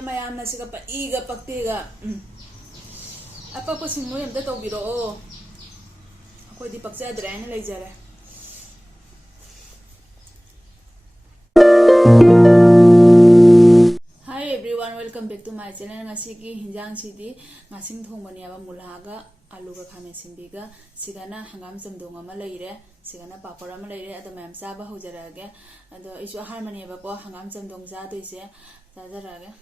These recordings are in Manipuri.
ꯃꯌꯥꯝꯅ ꯁꯤꯒ ꯄꯛꯏꯒ ꯄꯛꯇꯦꯒ ꯑꯄꯛꯄꯁꯤꯡ ꯅꯣꯏ ꯑꯝꯇ ꯇꯧꯕꯤꯔꯛꯑꯣ ꯑꯩꯈꯣꯏꯗꯤ ꯄꯛꯆꯗ꯭ꯔꯦ ꯍꯥꯏꯅ ꯂꯩꯖꯔꯦ Hi everyone, welcome back to my channel. Ngasigi hinjang sidi ngasing thongmani aba mulaga aluga khamen simbiga sigana hangam samdong ama leire sigana papor ama leire ada mayam saba hojarage ado isu harmani aba ko hangam samdong za toise zajarage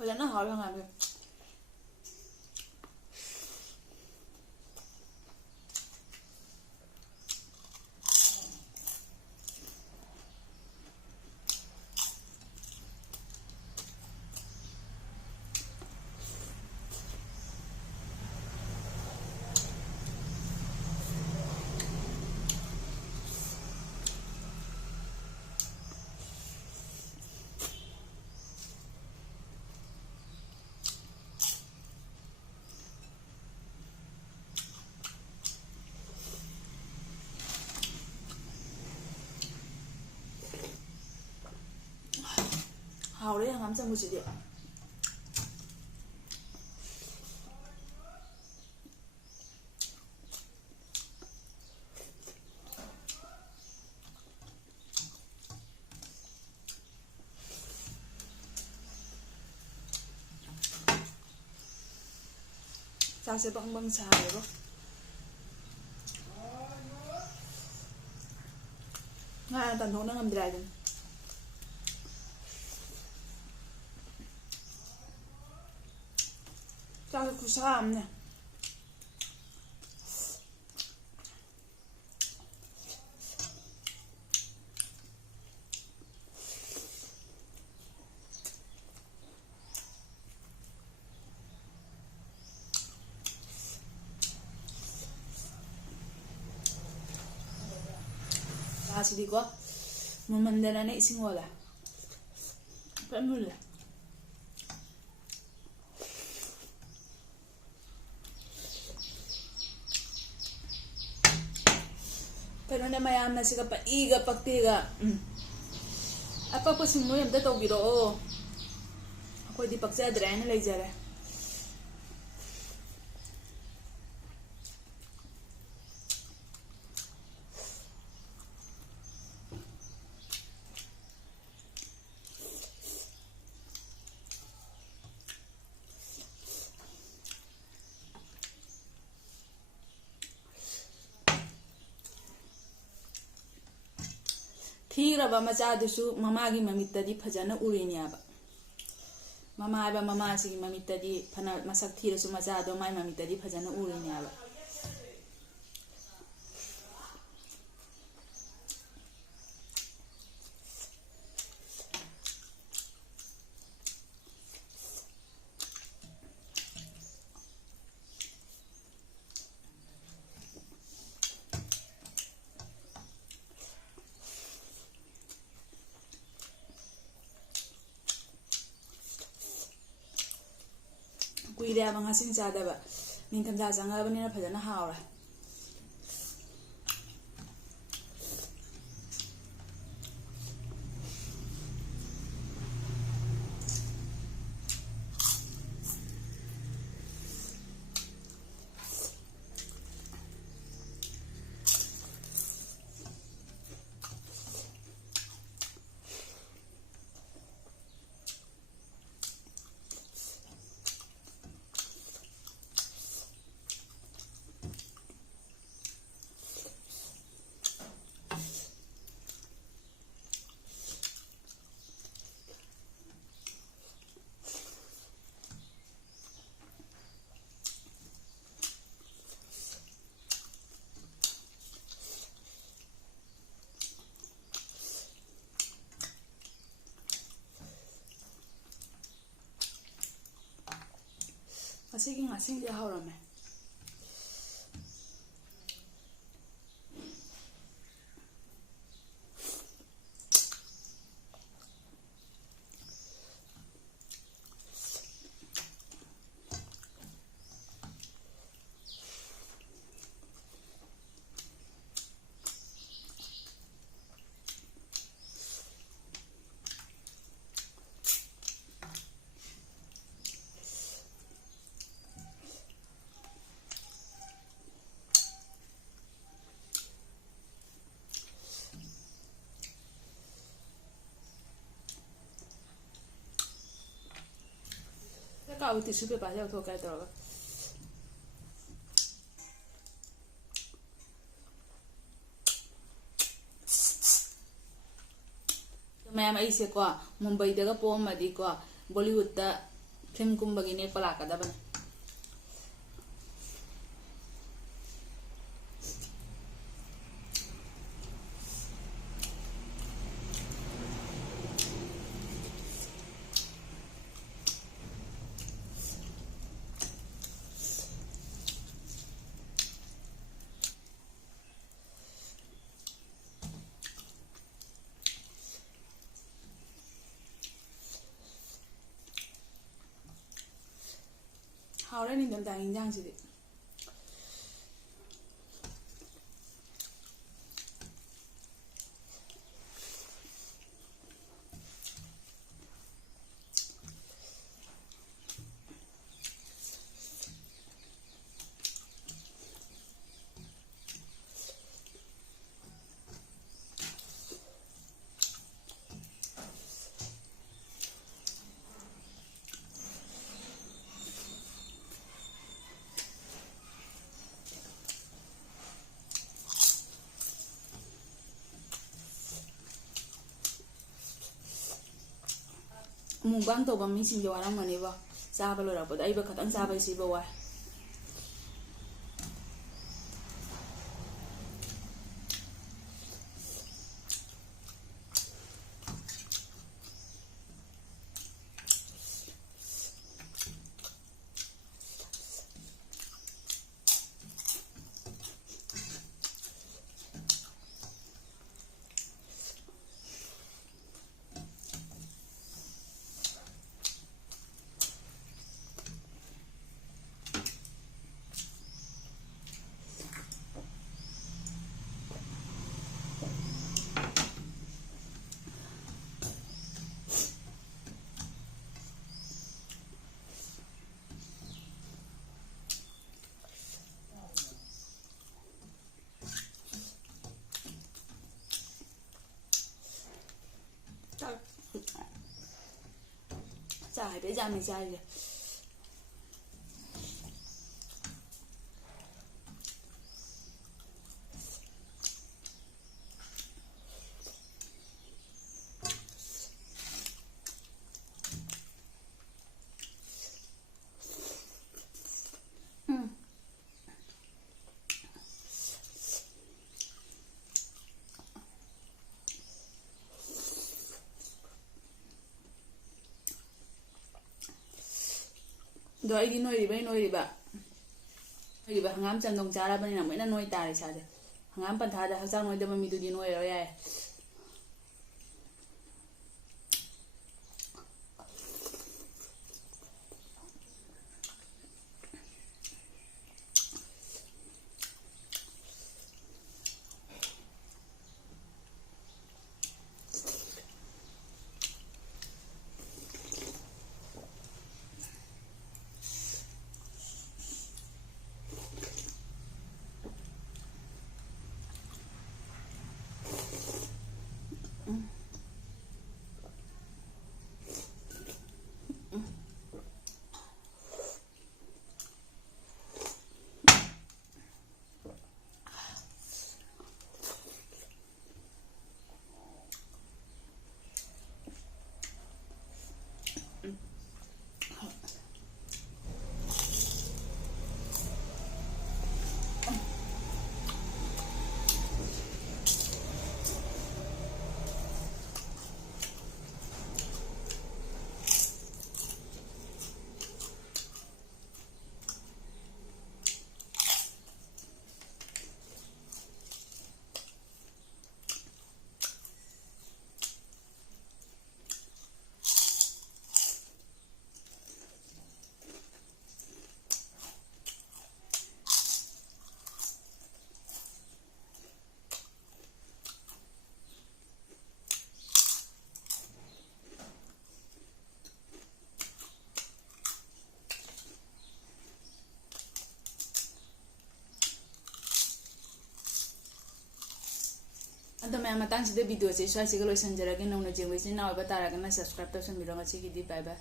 Fazendo ralo hangam hao đấy hangam sam buji dia sa se bang bang sa rồi nga tan thong na ngam drai den sa ku sa am ne sidi ko mamandana na ising wala pamula pero na mayamna siga paiga pagtiga apapasing noy amta tawbiroo akoy di pagsadre hayna leyjare Thiraba machadusu mamagi mamittadi phajana urinyaba mama aba mama sigi mamittadi phana masak thirasu machado mai mamittadi phajana urinyaba kuire aba ngasing chadaba ningkamja changabani phajana haura Masih ngasing dia haurame ꯈꯥꯎ ꯇꯤꯁꯨ ꯄꯦꯄꯔꯁꯦ ꯂꯧꯊꯣꯛꯀꯦ ꯇꯧꯔꯒ ꯃꯌꯥꯝ ꯑꯩꯁꯦꯀꯣ ꯃꯨꯝꯕꯩꯗꯒ ꯄꯣꯛꯑꯝꯃꯗꯤꯀꯣ ꯕꯣꯂꯤꯋꯨꯗꯇ ꯐꯤल्ꯝ ꯀꯨꯝꯕꯒꯤ ꯅꯦꯛꯄ ꯂꯥꯛꯀꯗꯕꯅꯤ ꯍꯥꯎꯔꯦ ꯅꯤꯡꯊꯝꯊꯥꯒꯤ ꯏꯟꯖꯥꯡꯁꯤꯗꯤ ꯃꯨꯛꯕꯥꯡ ꯇꯧꯕ ꯃꯤꯁꯤꯡꯁꯦ ꯋꯥꯔꯝꯒꯅꯦꯕ ꯆꯥꯕ ꯂꯣꯏꯔꯛꯄꯗ ꯑꯩꯕ ꯈꯛꯇꯪ ꯆꯥꯕꯩꯁꯤꯕ ꯋꯥꯏ ꯆꯥ ꯍꯥꯏꯐꯦꯠ ꯌꯥꯝꯅ ꯆꯥꯔꯤꯁꯦ ꯑꯗꯣ ꯑꯩꯗꯤ ꯅꯣꯏꯔꯤꯕ ꯍꯪꯒꯥꯝ ꯆꯝꯊꯣꯡ ꯆꯥꯔꯕꯅꯤꯅ ꯑꯃꯨꯛ ꯍꯦꯟꯅ ꯅꯣꯏ ꯇꯥꯔꯦ ꯏꯁꯥꯁꯦ ꯍꯪꯒꯥꯝ ꯄꯟꯊꯥꯗ ꯍꯛꯆꯥꯡ ꯅꯣꯏꯗꯕ ꯃꯤꯗꯨꯗꯤ ꯅꯣꯏꯔꯔꯣ ꯌꯥꯏ ꯑꯗꯣ ꯃꯌꯥꯝ ꯃꯇꯥꯡꯁꯤꯗ ꯚꯤꯗꯤꯑꯣꯁꯦ ꯁ꯭ꯋꯥꯏꯁꯤꯒ ꯂꯣꯏꯁꯤꯟꯖꯔꯒꯦ ꯅꯧꯅ ꯌꯦꯡꯕ ꯏꯆꯤꯟ ꯏꯅꯥꯎ ꯑꯣꯏꯕ ꯇꯥꯔꯒꯅ ꯁꯕꯁꯀ꯭ꯔꯥꯏꯕ ꯇꯧꯁꯟꯕꯤꯔꯣ ꯉꯁꯤꯒꯤꯗꯤ ꯕꯥꯏ ꯕꯥꯏ